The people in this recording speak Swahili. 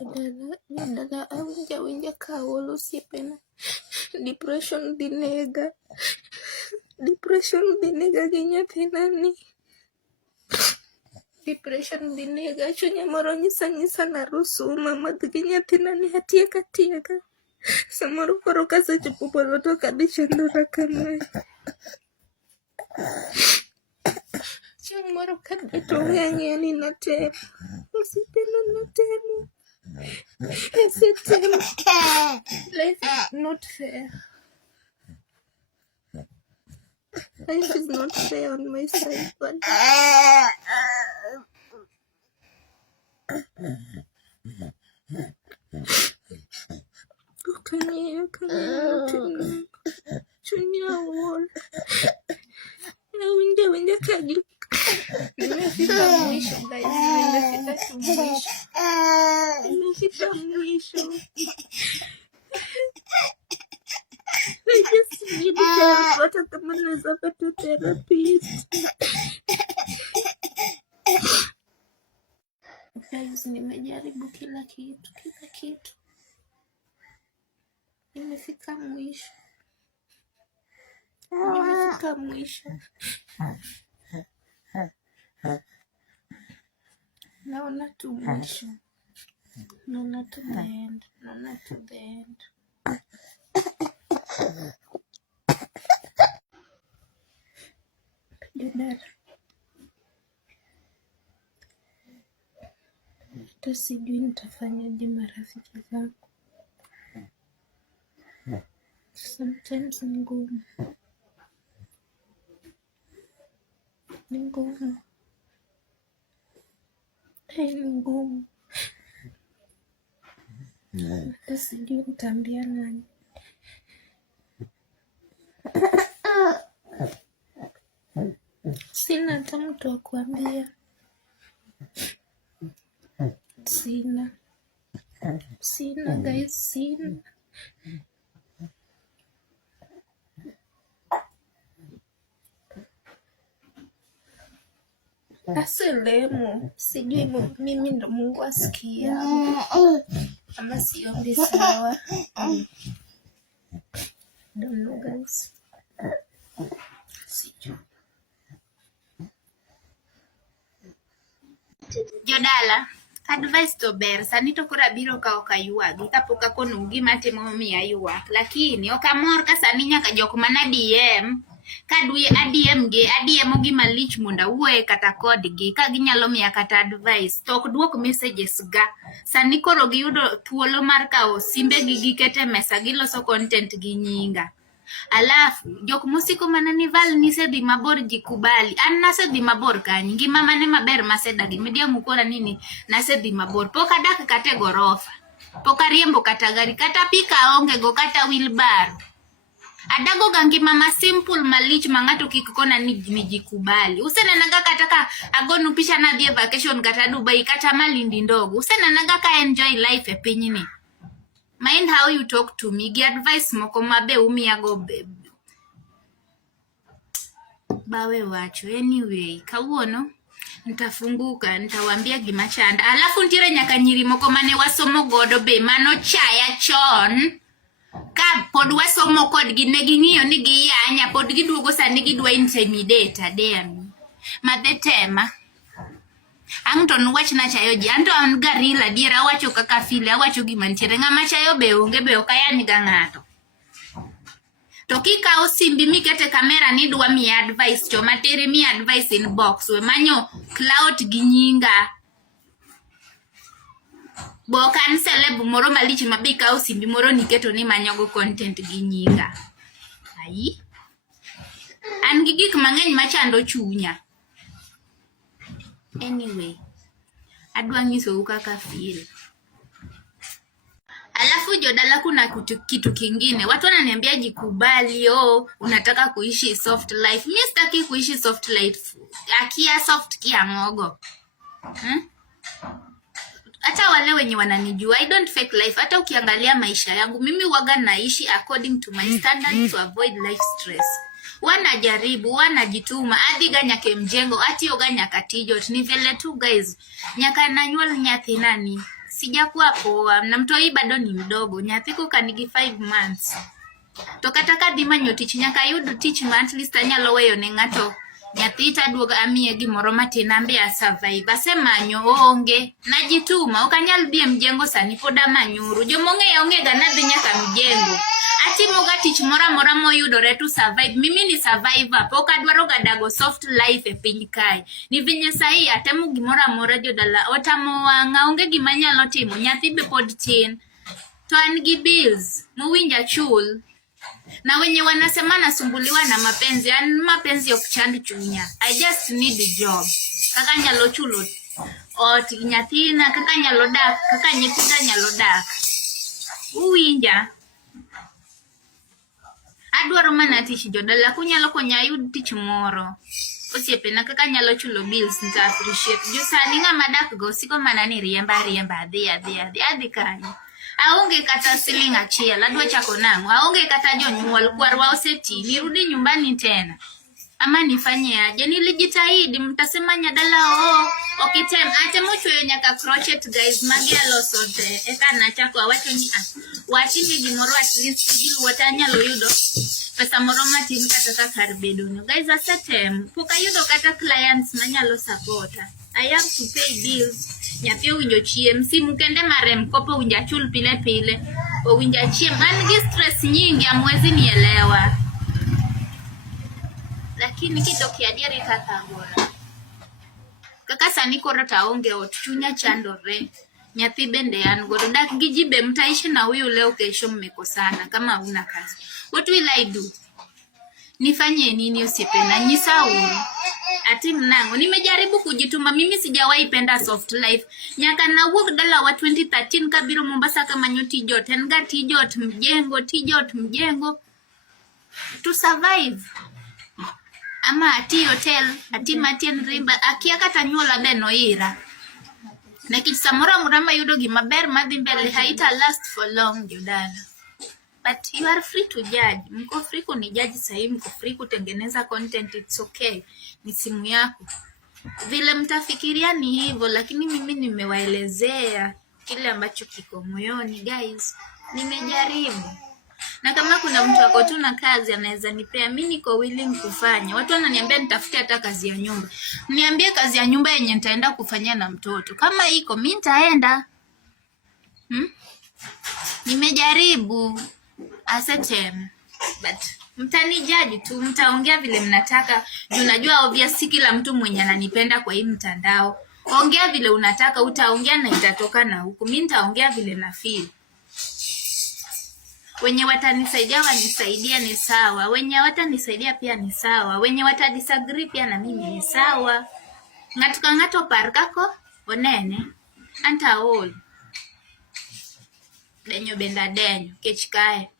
Dala awinja kawolo siepena. Depression dhi nega gi nyathinani. Depression dhi nega, chunya moro nyisa narusuma madhi gi nyathinani atieka. Samoro koro kasechopo polo to kadhi chandora kamae. Chieng' moro kadhi to ng'eng'e ni natemo. Osiepena natemo. Life is not fair. Life is not fair on my side, but Kanye, chunya wol. Winja kagi. Nimefika mwisho guys, nimefika mwisho. I just need help. Hata kama naweza pata therapist. Guys, nimejaribu kila kitu. Nimefika mwisho. Naona tu mwisho. Naona to the end. Jodara. Hata sijui nitafanyaje marafiki zangu. Sometimes ni ngumu. Ni ngumu. Hata sijui nitaambia nani. Sina hata mtu wa kuambia. Sina guys, sina. Aselemo, sijui mimi ndo Mungu asikia. Ama siombi sawa. Don't know guys. Sijui. Jodala, advice to ber, sani to kura biro ka okayuagi, kapok akonou gima timo miya yuak, lakini okamor ka sani nyaka jok mana DM, kadwi adiem gima lich mondo awuoye kata kodgi, ka ginyalo miya kata advice, to ok duok messages ga, sani koro giyudo thuolo mar kawo simbe gi gikete mesa, giloso content gi nyinga. Alafu jok musiko mana ni Val nisedhi mabor jikubali, an nasedhi mabor kanyi, ngima mane maber masedagi, media mukora nini nasedhi mabor, pok adak kata gorofa, pok ariembo kata gari, kata pika onge go kata wheelbarrow. Adago ga ngima ma simple malich mangato kik kona ni jikubali. Usenanaga kata ka agonu picha na dhie vacation kata Dubai kata Malindi ndogo. Usenanaga ka enjoy life e pinyni. Mind how you talk to me. Gi advice moko mabe umiyago bawe wacho. Anyway, kawuono nitafunguka, nitawambia gima chanda. Alafu ntiere nyaka nyiri moko mane wasomo godo be mano chaya chon. Ka pod wasomo kodgi ne ging'iyo ni giyanya, pod giduogo sani gidwa intimidate adem. Madhe tema. Angton wach na chayo ji, anto an garila diera wacho kaka file, awacho gima ntiere, ng'ama chayo be onge be okayani ga ng'ato. To kika osimbi mikete kamera ni dwa mi advice, choma tere mi advice inbox, we manyo cloud gi nyinga. Bo kan celeb moro malich mabika osimbi moro niketo ni manyogo content gi nyinga. Ai. An gi gik mang'eny machando chunya. Anyway, adwa nyiso kaka feel. Alafu Jodala kuna kitu kingine. Watu wananiambia jikubali, unataka kuishi soft life. Mimi sitaki kuishi soft life. Akia soft kia ngogo. Hata wale wenye wananijua, I don't fake life. Hata ukiangalia maisha yangu, mimi waga naishi according to my standards to avoid life stress. Wanajaribu, wanajituma, adi ganyake mjengo, ati oganya katijot, ni vile tu guys, nyaka nanyual nyathi nani, sijakuwa poa na mtoi bado ni mdogo, nyathiko kanigi 5 months. To kata ka dhi manyo tich nyaka yud tich ma at least anyalo weyo ne ng'ato nyathi taduogo amiye gimoro matin ambe a survive. Asemanyo onge, najituma, ok anyal dhi mjengo sani pod amanyuru. Jomong'eyo ong'ega nadhi nyaka mjengo. Atimoga tich mora moyudore to survive. Mimi ni survivor, pok adwaro ga dago soft life e piny kae. Ni vinye sahi atemo gimora jodala otamo wang'a, onge gima nyalo timo, nyathi be pod tin. To an gi bills mowinja chul. Na wenye wanasema nasumbuliwa na mapenzi, mapenzi ok chand chunya. I just need a job. Kaka nyalo chulo ot nyathina, kaka nyalo dak, kaka nyithinda nyalo dak. Uwinja. Adwaro mana tich jodala, kunyalo konya yud tich moro. Osiepena kaka nyalo chulo bills nita appreciate. Jo sani ng'ama dak go siko mana ni riemba adhi kanyo. Aonge kata siling achiel, adwa chako nang'o? Aonge kata jonyuol, kwarwa oseti, nirudi nyumbani tena. Ama nifanye aje? Nilijitahidi, mtasema nyadala okitem, atemo chweyo nyaka crochet guys, magi aloso te. Eka nachako awacho ni watime gimoro at least gilu watanyalo yudo pesa moro matin kata kar bedono. Guys, asetem, pok ayudo kata clients manyalo supporta. I have to pay bills. Nyathi owinjo chiem, simu kende marem kopo owinja chul pile, owinja chiem. An gi stress nyingi, amwezi nielewa. Lakini kidoki adiari kaka agora. Kaka sani koro taonge ot, chunya chandore. Nyathi bende an godo, dak gi ji be mtaishi na huyu leo kesho mmekosana kama huna kazi. What will I do? Nifanye nini usipenda? Nyisa uru. Ati mnango, nimejaribu kujituma, mimi sijawahi penda soft life. Nyaka na wuok dala wa 2013 kabiro Mombasa kama nyoti jot. Nga tijot mjengo. To survive. Ama ati hotel, ati matien rimba, akia kata nyola beno ira. Na kitsamora murama yudo gimaber madhi mbele haita last for long jodala. But you are free to judge. Mko free kunijudge sahi, mko free kutengeneza content, it's okay. Ni simu yako. Vile mtafikiria ni hivyo, lakini mimi nimewaelezea kile ambacho kiko moyoni guys. Nimejaribu. Na kama kuna mtu ako tu na kazi anaweza nipea, mimi niko willing kufanya. Watu wananiambia nitafute hata kazi ya nyumba. Niambie kazi ya nyumba yenye nitaenda kufanya na mtoto. Kama iko mimi nitaenda. Nimejaribu. Asetem. But mtanijaji tu, mtaongea vile mnataka. Unajua obviously kila mtu mwenye ananipenda kwa hii mtandao. Ongea vile unataka, utaongea na itatoka na huku. Mimi nitaongea vile na feel. Wenye watanisaidia wanisaidia ni sawa. Wenye watanisaidia pia ni sawa. Wenye watadisagree pia na mimi ni sawa. Ngato parkako onene. Anta all. Denyo benda denyo. Kechikae.